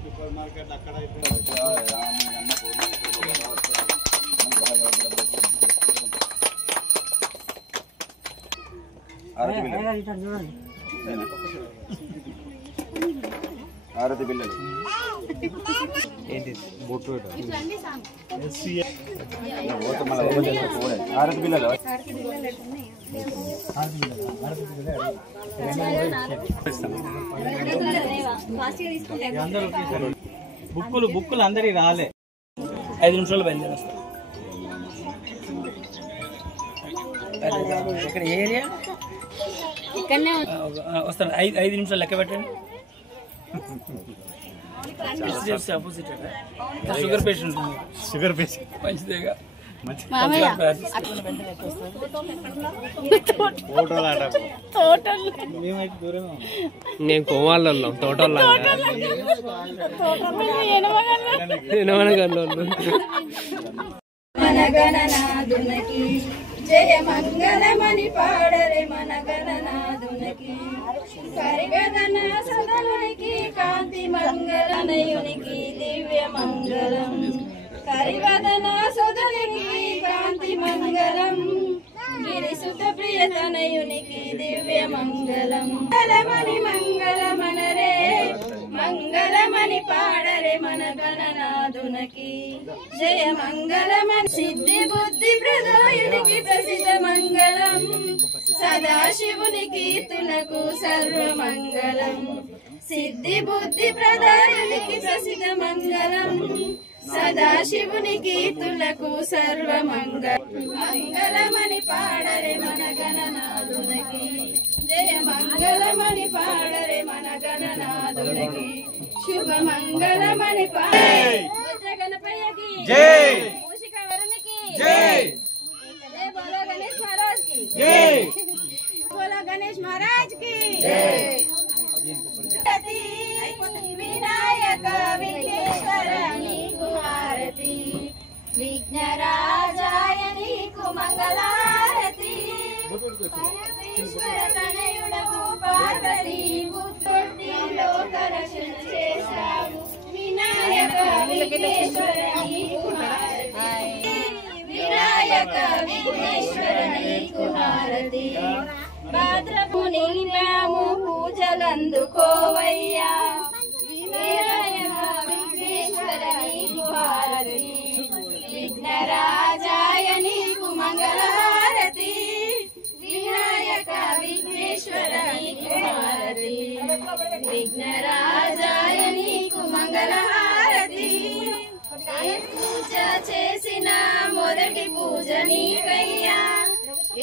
Super market అక్కడ ఆరతి బిల్లలు ఏంటి బొట్టు ఆరతి బిల్లలు బుక్కులు అందరికి రాలే 5 నిమిషాలు బయలుదేరేస్తాం. ఇక్కడ ఏరియా ఇక్కడనే వస్తాను. 5 నిమిషాలు లెక్క పెట్టండి. ఆపోజిట్ షుగర్ పేషెంట్ మంచిదేగా. నేను కోమాల్లో ఉన్నాం. తోటల్లో మనగణనాదునకి జయ మంగళమణి పాడరే మనగణనాదునకి కరిగదన సదనునికి కాంతి మంగళనయునికి దివ్య మంగళం కరివదన సదనునికి కాంతి మంగళం గిరిసుత ప్రియతనయునికి దివ్య మంగళం మంగళమణి మంగళమనరే మంగళమణి పాడరే మనగణనాదునకి జయ మంగళమణి సిద్ధి బుద్ధి ప్రదాయునికి ప్రసిద్ధ మంగళం సదాశివుని కీర్తులకు సర్వమంగళం సిద్ధి బుద్ధి ప్రదాయునికి ప్రసిద్ధ మంగళం సదాశివుని కీర్తులకు సర్వమంగళం మంగళమణి పాడరే మనగణనాదునకి జయ మంగళమణి పాడరే మనగణనాదునకి శుభ మంగళమణి పాడరే గణపయ్యకి జై మూషిక వరునికి జై జై బోలో గణేష్ महाराज की जय बोलो गणेश महाराज की जय विनायक विघ्नेश्वर नीकु आरती विघ्नराजाय नीकु मंगलारती परमेश्वर तनयुडु पार्वती पुत्रुड्डी लोक रक्षण చేశావు వినాయక విఘ్నేశ్వర నీకు హారతి వినాయక విఘ్నేశ్వర నీకు హారతి భాద్రముని మేము పూజలందుకోవయ్యా వినాయక విఘ్నేశ్వర నీకు హారతి విఘ్నరాజాయ నీకు మంగళహారతి వినాయక విఘ్నేశ్వర నీకు హారతి విఘ్నరాజాయ నీకు మంగళహారతి ఏ పూజ చేసిన మొదటి పూజ నీకయ్యా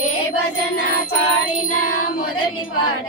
ఏ భజన పాడిన మొదటి పాట